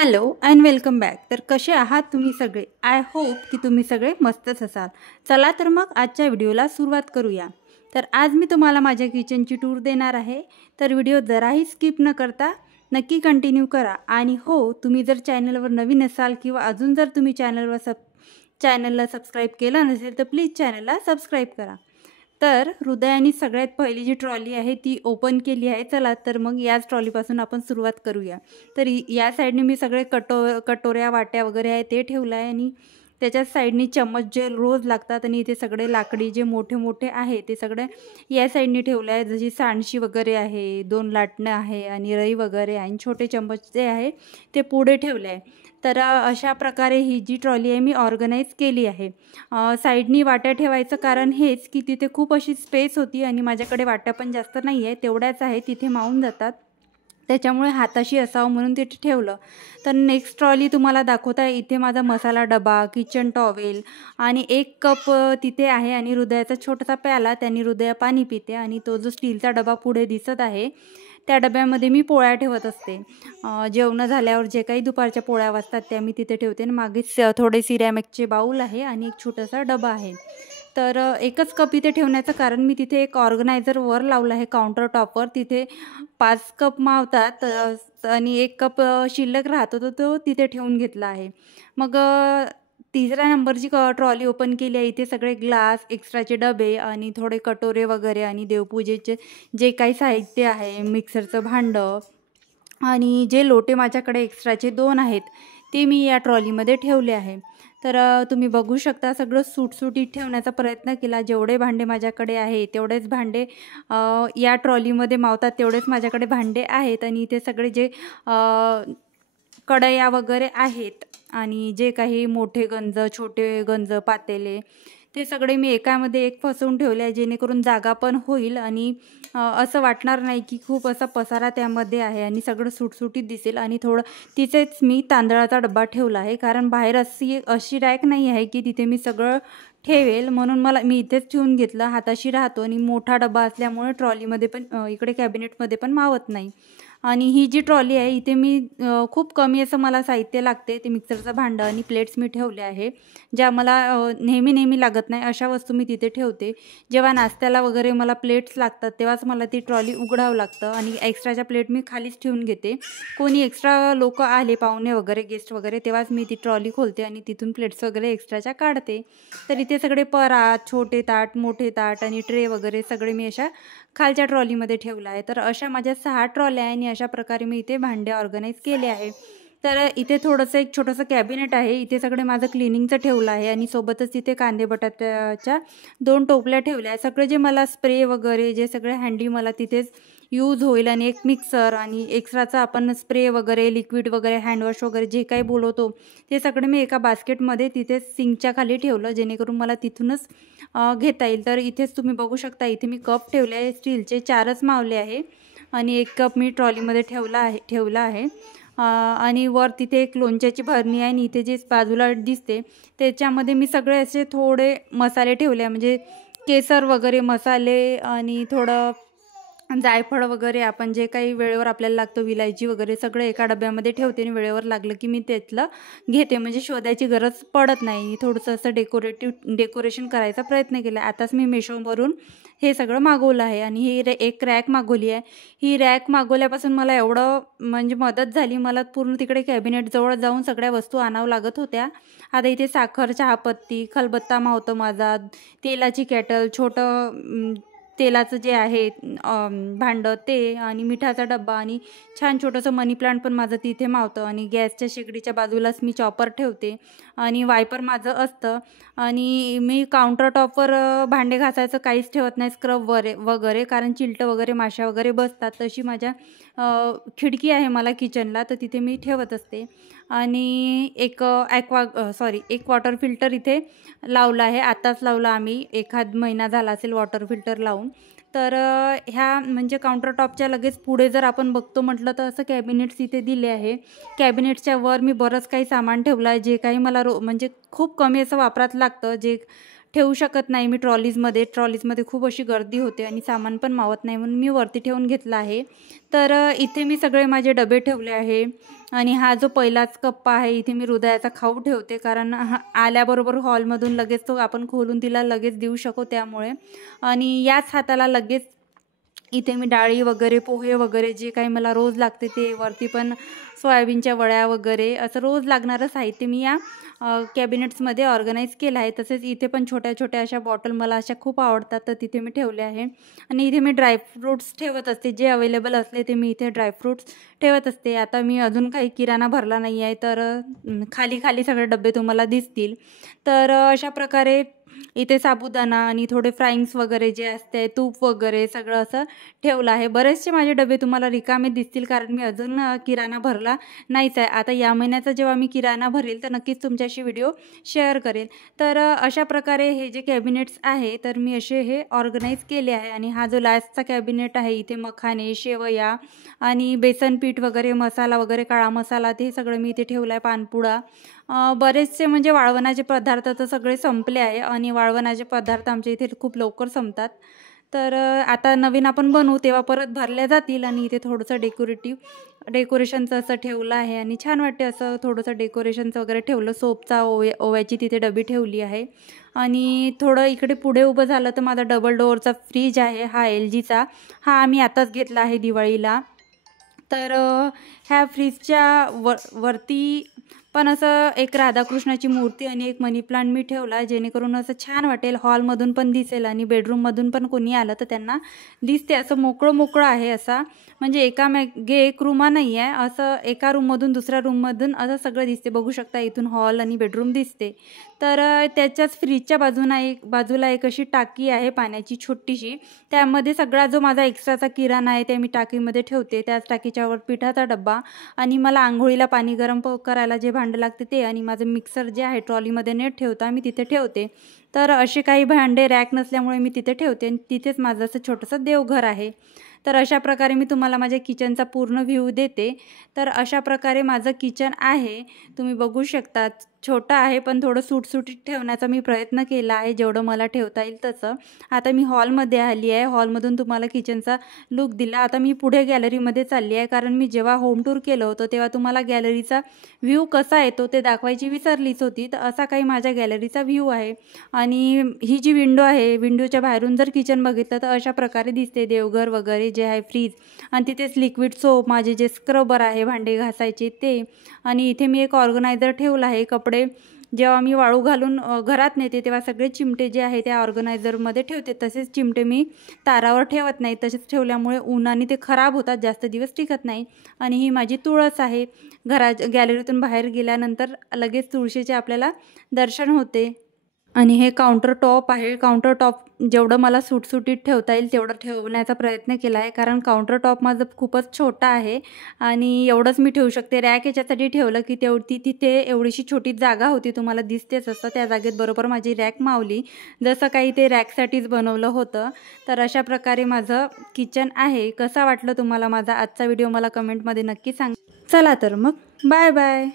Hello and welcome back. तर कसे आहात तुम्ही सगळे? आय होप की तुम्ही सगळे मस्तच असाल। चला तर मग आजच्या व्हिडिओला सुरुवात करूया। तर आज मी तुम्हाला माझ्या किचनची टूर देणार आहे, तर व्हिडिओ जराही स्किप न करता नक्की कंटिन्यू करा। आणि हो, तुम्ही जर चॅनलवर नवीन असाल किंवा अजून जर तुम्ही चॅनलला सबस्क्राईब केलं नसेल तर प्लीज चॅनलला सबस्क्राईब करा। तर हृदयाने सगळ्यात पहिली जी ट्रॉली आहे ती ओपन केली आहे। चला तर मग याच ट्रॉलीपासून आपण सुरुवात करूया। तर या साईडने मी सगळे कटोऱ्या वाट्या वगैरे आहे ते ठेवलं आहे, आणि त्याच्याच साईडनी चम्मच जे रोज लागतात, आणि इथे सगळे लाकडी जे मोठे मोठे आहे ते सगळे या साईडनी ठेवलं आहे। जशी सांडशी वगैरे आहे, 2 लाटणं आहे आणि रई वगैरे आहे, आणि छोटे चम्मच जे आहे ते पुढे ठेवले आहे। तर अशा प्रकारे ही जी ट्रॉली आहे मी ऑर्गनाईज केली आहे। साईडनी वाट्या ठेवायचं कारण हेच की तिथे खूप अशी स्पेस होती, आणि माझ्याकडे वाट्या पण जास्त नाही आहे, तेवढ्याच आहे, तिथे मावून जातात, त्याच्यामुळे हाताशी असावं म्हणून तिथे ठेवलं। तर नेक्स्ट ट्रॉली तुम्हाला दाखवता आहे। इथे माझा मसाला डबा, किचन टॉवेल आणि 1 कप तिथे आहे, आणि हृदयाचा छोटासा प्याला, त्याने हृदया पाणी पिते, आणि तो जो स्टीलचा डबा पुढे दिसत आहे त्या डब्यामध्ये मी पोळ्या ठेवत असते। जेवण झाल्यावर जे काही दुपारच्या पोळ्या वाजतात त्या मी तिथे ठेवते, आणि मागे थोडे सिरॅमिकचे बाऊल आहे आणि एक छोटासा डबा आहे। तर एकच कप इथे ठेवण्याचं कारण मी तिथे एक ऑर्गनायझर वर लावलं आहे काउंटर टॉपवर, तिथे 5 कप मावतात, आणि 1 कप शिल्लक राहतो तर तो तिथे ठेवून घेतला आहे। मग तिसऱ्या नंबरची ट्रॉली ओपन केली आहे। इथे सगळे ग्लास, एक्स्ट्राचे डबे आणि थोडे कटोरे वगैरे, आणि देवपूजेचे जे काही साहित्य आहे, मिक्सरचं भांडं आणि जे लोटे माझ्याकडे एक्स्ट्राचे 2 आहेत ते मी या ट्रॉलीमध्ये ठेवले आहे। तर तुम्ही बघू शकता सगळं सुटसुटीत ठेवण्याचा प्रयत्न केला। जेवढे भांडे माझ्याकडे आहे तेवढेच भांडे या ट्रॉलीमध्ये मावतात, तेवढेच माझ्याकडे भांडे आहेत, आणि इथे सगळे जे कढया वगैरे आहेत आणि जे काही मोठे गंज, छोटे गंज, पातेले, ते सगळे मी एकामध्ये एक फसवून ठेवले आहे, जेणेकरून जागा पण होईल, आणि असं वाटणार नाही की खूप असा पसारा त्यामध्ये आहे, आणि सगळं सुटसुटीत दिसेल। आणि थोडं तिथेच मी तांदळाचा डब्बा ठेवला आहे, कारण बाहेर अशी रॅक नाही आहे की तिथे मी सगळं ठेवेल, म्हणून मी इथेच ठेवून घेतलं, हाताशी राहतो, आणि मोठा डब्बा असल्यामुळे ट्रॉलीमध्ये पण इकडे कॅबिनेटमध्ये पण मावत नाही। आणि ही जी ट्रॉली आहे इथे मी खूप कमी असं मला साहित्य लागते, ते मिक्सरचं भांडं आणि प्लेट्स मी ठेवले आहे, ज्या मला नेहमी लागत नाही, अशा वस्तू मी तिथे ठेवते। जेव्हा नाश्त्याला वगैरे मला प्लेट्स लागतात तेव्हाच मला ती ट्रॉली उघडावं लागतं, आणि एक्स्ट्राच्या प्लेट मी खालीच ठेवून घेते। कोणी एक्स्ट्रा लोक आले, पाहुणे वगैरे, गेस्ट वगैरे, तेव्हाच मी ती ट्रॉली खोलते आणि तिथून प्लेट्स वगैरे एक्स्ट्राच्या काढते। तर इथे सगळे परात, छोटे ताट, मोठे ताट आणि ट्रे वगैरे सगळे मी अशा खालच्या ट्रॉलीमध्ये ठेवलं आहे। तर अशा माझ्या 6 ट्रॉल्या आहे, आणि अशा प्रकारे मी इथे भांडे ऑर्गनाईज केले आहे। तर इथे थोडंसं एक छोटंसं कॅबिनेट आहे, इथे सगळे माझं क्लिनिंगचं ठेवलं आहे, आणि सोबतच तिथे कांदे बटाट्याच्या 2 टोपल्या ठेवल्या आहे। सगळे जे मला स्प्रे वगैरे, जे सगळे हँडी मला तिथेच यूज होईल, आणि एक मिक्सर, आणि एक्स्ट्राचं आपण स्प्रे वगैरे, लिक्विड वगैरे, हँडवॉश वगैरे जे काही बोलवतो ते सगळे मी एका बास्केटमध्ये तिथेच सिंकच्या खाली ठेवलं, जेणेकरून मला तिथूनच घेता येईल। तर इथेच तुम्ही बघू शकता, इथे मी कप ठेवले आहे, स्टीलचे 4च मावले आहे, आणि 1 कप मी ट्रॉलीमध्ये ठेवला आहे। आणि वर तिथे एक लोणच्याची भरणी आहे, आणि इथे जे बाजूला दिसते त्याच्यामध्ये मी सगळे असे थोडे मसाले ठेवले आहे, म्हणजे केसर वगैरे मसाले, आणि थोडं जायफळ वगैरे, आपण जे काही वेळेवर आपल्याला लागतं, विलायची वगैरे, सगळं एका डब्यामध्ये ठेवते, आणि वेळेवर लागलं की मी त्यातलं घेते, म्हणजे शोधायची गरज पडत नाही। थोडंसं असं डेकोरेशन करायचा प्रयत्न केला। आताच मी मेशोवरून हे सगळं मागवलं आहे, आणि ही एक रॅक मागवली आहे। ही रॅक मागवल्यापासून मला एवढं म्हणजे मदत झाली, मला पूर्ण तिकडे कॅबिनेटजवळ जाऊन सगळ्या वस्तू आणावं लागत होत्या। आता इथे साखर, चहापत्ती, खलबत्ता मावतो माझा, तेलाची कॅटल, छोटं तेलाचं जे आहे भांडं ते, आणि मिठाचा डब्बा, आणि छान छोटंसं मनी प्लांट पण माझं तिथे मावतं, आणि गॅसच्या शेगडीच्या बाजूलाच मी चॉपर ठेवते, आणि वायपर माझं असतं। आणि मी काउंटर टॉपवर भांडे घासायचं काहीच ठेवत नाही, स्क्रब वगैरे, कारण चिलटं वगैरे, माशा वगैरे बसतात, तशी माझ्या खिडकी आहे मला किचनला, तर तिथे मी ठेवत असते। आणि एक वॉटर फिल्टर इथे लावला आहे, आताच लावला आम्ही, एखाद महिना झाला असेल वॉटर फिल्टर लावून। तर ह्या म्हणजे काउंटर टॉपच्या लगेच पुढे जर आपण बघतो म्हटलं तर असं कॅबिनेट्स इथे दिले आहे। कॅबिनेटच्या वर मी बरंच काही सामान ठेवलं आहे, जे काही मला म्हणजे खूप कमी असं वापरात लागतं, जे ठेवू शकत नाही मी ट्रॉलीजमध्ये खूप अशी गर्दी होते आणि सामान पण मावत नाही, म्हणून मी वरती ठेवून घेतलं आहे. तर इथे मी सगळे माझे डबे ठेवले आहे आणि हा जो पहिलाच कप्पा आहे इथे मी हृदयाचा खाऊ ठेवते, कारण आल्याबरोबर हॉलमधून लगेच तो आपण खोलून तिला लगेच देऊ शकू त्यामुळे. आणि याच हाताला लगेच इथे मी डाळी वगैरे, पोहे वगैरे जे काही मला रोज लागते ते, वरती पण सोयाबीनच्या वड्या वगैरे असं रोज लागणारं साहित्य मी या कॅबिनेट्समध्ये ऑर्गनाईज केलं आहे. तसेच इथे पण छोट्या छोट्या अशा बॉटल मला अशा खूप आवडतात, तर तिथे मी ठेवले आहे. आणि इथे मी ड्रायफ्रूट्स ठेवत असते, जे अवेलेबल असले ते मी इथे ड्रायफ्रूट्स ठेवत असते. आता मी अजून काही किराणा भरला नाही आहे, तर खाली खाली सगळे डबे तुम्हाला दिसतील. तर अशा प्रकारे इथे साबुदाणा आणि थोडे फ्राईंग्स वगैरे जे असते, तूप वगैरे सगळं असं ठेवलं आहे. बरेचसे माझे डबे तुम्हाला रिकामे दिसतील, कारण मी अजून किराणा भरला नाहीच आहे. आता या महिन्याचा जेव्हा मी किराणा भरेल तर नक्कीच तुमच्याशी व्हिडिओ शेअर करेल. तर अशा प्रकारे हे जे कॅबिनेट्स आहे तर मी असे हे ऑर्गनाईज केले आहे. आणि हा जो लास्टचा कॅबिनेट आहे इथे मखाने, शेवया आणि बेसन पीठ वगैरे, मसाला वगैरे, काळा मसाला, ते सगळं मी इथे ठेवलं आहे. पानपुडा, बरेचसे म्हणजे वाळवणाचे पदार्थ तर सगळे संपले आहे आणि वाळवणाचे पदार्थ आमच्या इथे खूप लवकर संपतात. तर आता नवीन आपण बनवू तेव्हा परत भरल्या जातील. आणि इथे थोडंसं डेकोरेशनचं असं ठेवलं आहे आणि छान वाटते असं थोडंसं डेकोरेशनचं वगैरे ठेवलं. सोपचा ओव्याची तिथे डबी ठेवली आहे. आणि थोडं इकडे पुढे उभं झालं तर माझा डबल डोअरचा फ्रीज आहे, हा LGचा. हा आम्ही आताच घेतला आहे दिवाळीला. तर ह्या फ्रीजच्या वरती पण असं एक राधाकृष्णाची मूर्ती आणि एक मनी प्लांट मी ठेवला, जेणेकरून असं छान वाटेल, हॉलमधून पण दिसेल आणि बेडरूममधून पण कोणी आलं तर त्यांना दिसते. असं मोकळं आहे असा, म्हणजे एकामागे एक रूम नाही आहे, असं एका रूममधून दुसऱ्या रूममधून असं सगळं दिसते. बघू शकता इथून हॉल आणि बेडरूम दिसते. तर त्याच्याच फ्रीजच्या बाजूला एक अशी टाकी आहे पाण्याची छोटीशी, त्यामध्ये सगळा जो माझा एक्स्ट्राचा किराणा आहे ते मी टाकीमध्ये ठेवते. त्याच टाकीच्यावर पिठाचा डब्बा आणि मला आंघोळीला पाणी गरम करायला जे भांडं लागते ते, आणि माझं मिक्सर जे आहे ट्रॉलीमध्ये नेट ठेवता मी तिथे ठेवते. तर असे काही भांडे रॅक नसल्यामुळे मी तिथे ठेवते आणि तिथेच माझं असं छोटंसं देवघर आहे. तर अशा प्रकारे मी तुम्हाला माझ्या किचनचा पूर्ण व्ह्यू देते. तर अशा प्रकारे माझं किचन आहे, तुम्ही बघू शकता. छोटं आहे पण थोडं सुटसुटीत ठेवण्याचा मी प्रयत्न केला आहे, जेवढं मला ठेवता येईल तसं. आता मी हॉलमध्ये आली आहे, हॉलमधून तुम्हाला किचनचा लुक दिला. आता मी पुढे गॅलरीमध्ये चालली आहे, कारण मी जेव्हा होम टूर केलं होतं तेव्हा तुम्हाला गॅलरीचा व्ह्यू कसा येतो ते दाखवायची विसरलीच होती. तर असा काही माझ्या गॅलरीचा व्ह्यू आहे. आणि ही जी विंडो आहे, विंडोच्या बाहेरून जर किचन बघितलं तर अशा प्रकारे दिसते, देवघर वगैरे जे आहे, फ्रीज, आणि तिथेच लिक्विड सोप, माझे जे स्क्रबर आहे भांडे घासायचे ते. आणि इथे मी एक ऑर्गनायझर ठेवला आहे. कपडे जेव्हा मी वाळू घालून घरात नेते तेव्हा सगळे चिमटे जे आहे त्या ऑर्गनायझरमध्ये ठेवते. तसेच चिमटे मी तारावर ठेवत नाही, तसेच ठेवल्यामुळे उन्हाने ते खराब होतात, जास्त दिवस टिकत नाही. आणि ही माझी तुळस आहे. गॅलरीतून बाहेर गेल्यानंतर लगेच तुळशीचे आपल्याला दर्शन होते. आणि हे काउंटर टॉप आहे. काउंटर टॉप जेवढं मला सुटसुटीत ठेवता येईल तेवढं ठेवण्याचा प्रयत्न केला आहे, कारण काउंटर टॉप माझं खूपच छोटा आहे आणि एवढंच मी ठेवू शकते. रॅक याच्यासाठी ठेवलं की तिथे एवढीशी छोटी जागा होती, तुम्हाला दिसतेच असं, त्या जागेत बरोबर माझी रॅक मावली, जसं काही ते रॅकसाठीच बनवलं होतं. तर अशा प्रकारे माझं किचन आहे. कसा वाटलं तुम्हाला माझा आजचा व्हिडिओ मला कमेंटमध्ये नक्की सांगा. चला तर मग बाय बाय.